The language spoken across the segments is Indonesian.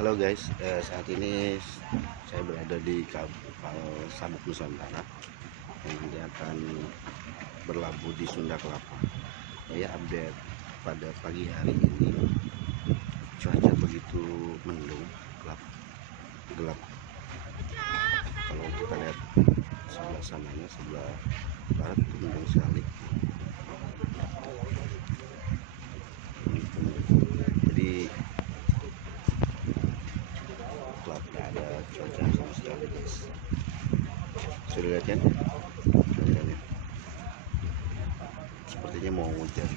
Halo guys, saat ini saya berada di kapal Sabuk Nusantara yang nanti akan berlabuh di Sunda Kelapa. Saya update pada pagi hari ini, cuaca begitu mendung, gelap. Kalau kita lihat sebelah sananya, sebelah barat itu mendung sekali. Jadi nggak ada cuaca sama sekali guys. Sudah lihat kan cuacanya, sepertinya mau hujan.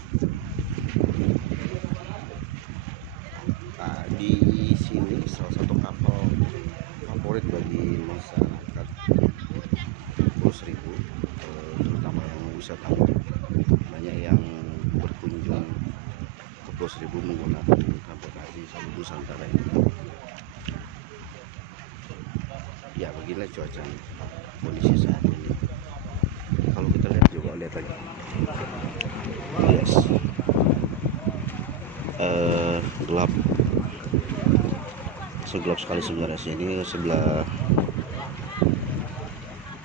Nah, di sini salah satu kapal favorit bagi masyarakat Pulau Seribu, terutama yang wisatawan. Banyak yang berkunjung ke Pulau Seribu menggunakan transportasi Sabuk Nusantara ini. Ya beginilah cuaca kondisi saat ini. Kalau kita lihat juga, lihat lagi, yes. Gelap, segelap sekali sebenarnya. Ini sebelah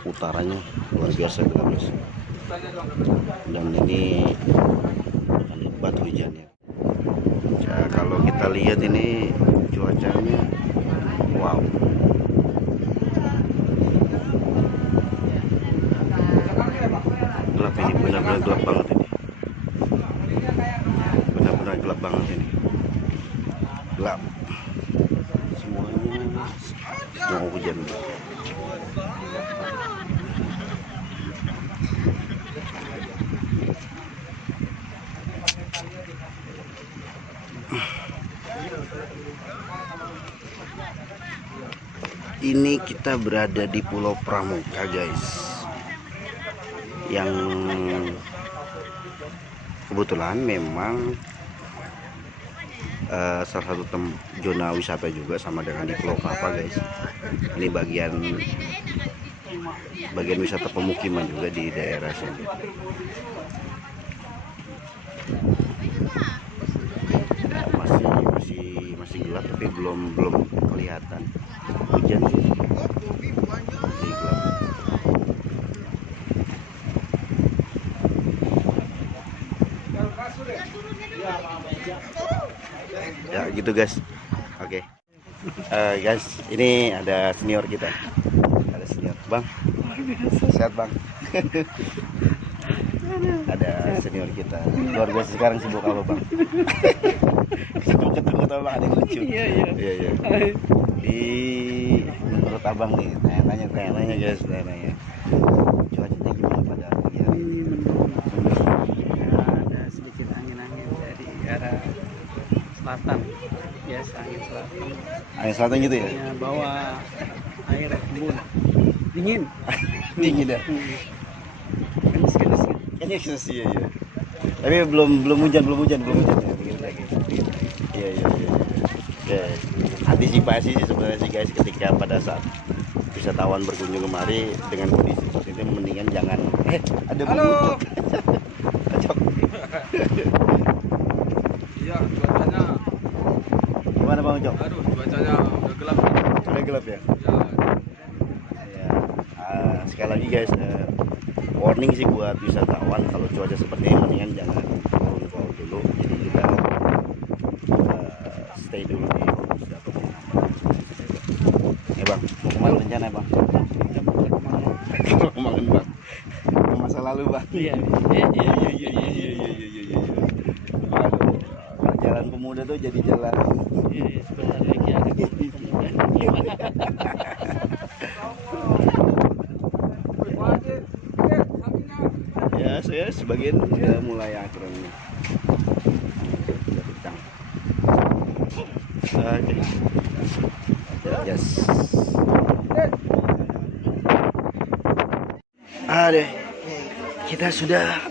utaranya luar biasa gelap guys. Dan ini akan lebat hujannya. Ya, kalau kita lihat ini cuacanya, wow. Gelap ini, benar-benar gelap banget ini. Benar-benar gelap banget ini. Gelap. Semuanya mau hujan. Ini kita berada di Pulau Pramuka guys, yang kebetulan memang salah satu zona wisata juga, sama dengan di Pulau Kelapa guys. Ini bagian wisata pemukiman juga di daerah sini. Ya, masih gelap, tapi belum kelihatan hujan sih. Masih gelap. Ya gitu guys. Oke. Guys, ini ada senior kita. Ada senior, Bang. Sehat, Bang. Ada senior kita. Luar biasa. Sekarang sibuk apa, Bang? Sibuk ketemu-ketemu, Bang, ada yang lucu. Iya. Menurut Abang nih, tanya-tanya guys, tanya-tanya. Cuacanya gimana pada pagi hari ini? Ada sedikit angin-angin dari arah selatan, biasa angin selatan. Angin selatan gitu ya? Ya, bawa air embun, dingin. Dingin ya? Kan Iya. Tapi belum hujan ya, begini lagi. Iya. Oke. Antisipasi sih sebenarnya sih guys, ketika pada saat wisatawan berkunjung kemari dengan kondisi seperti itu, mendingan jangan ada Halo. Cocok. Iya, cuacanya. Gimana Bang Cok? Aduh, cuacanya udah gelap. Udah gelap ya? Ya. Sekali lagi guys, warning sih buat wisatawan, kalau cuaca seperti ini mendingan jangan keluar dulu. Jadi kita stay dulu di homestay atau ya Bang, mau kemana rencana Bang? Mau kemana Bang? Ke masa lalu Bang? Iya. Aduh, jalan pemuda tuh jadi jalan. Iya, sebentar lagi ada. Ya, saya sebagian udah mulai akhirnya. Oke. Yes. Kita sudah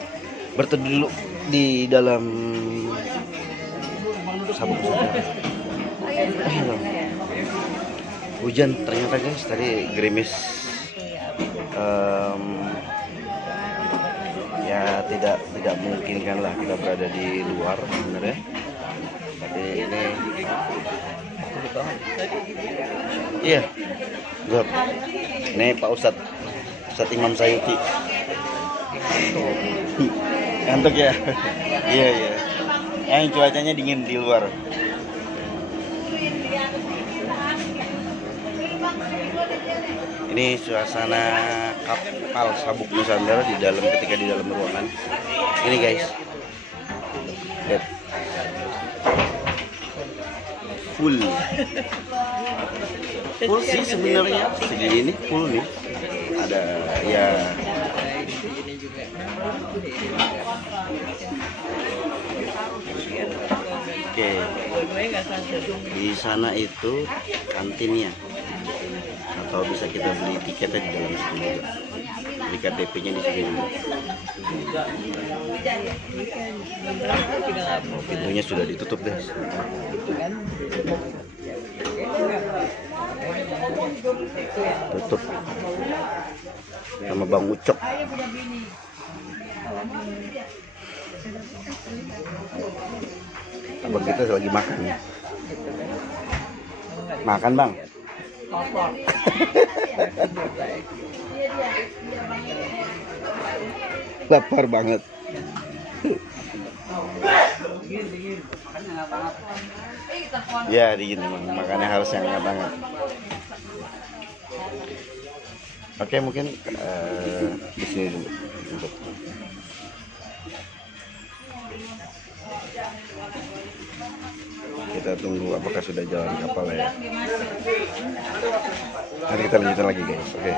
berteduh dulu di dalam Sabuk Nusantara. Hujan ternyata guys, tadi gerimis. Ya tidak memungkinkan lah kita berada di luar sebenarnya. Tapi ini Iya, good. Ini Pak Ustadz, Ustadz Imam Sayuti. Ngantuk ya? Iya iya. Yang cuacanya dingin di luar. Ini suasana kapal Sabuk Nusantara di dalam ketika di dalam ruangan. Ini guys, lihat, full sih sebenarnya. Segini ini full nih. Ada ya. Oke. Di sana itu kantinnya. Atau bisa kita beli tiketnya di dalam sini juga. Beli KTP-nya di sini juga. Pintunya sudah ditutup guys. Tutup sama Bang Ucok. Abang kita lagi makan. Makan bang. Lapar banget. Ya dingin memang, makanya harus yang hangat-hangat. Oke, mungkin di sini dulu untuk kita tunggu apakah sudah jalan kapal ya. Nanti kita lanjutin lagi guys. Oke.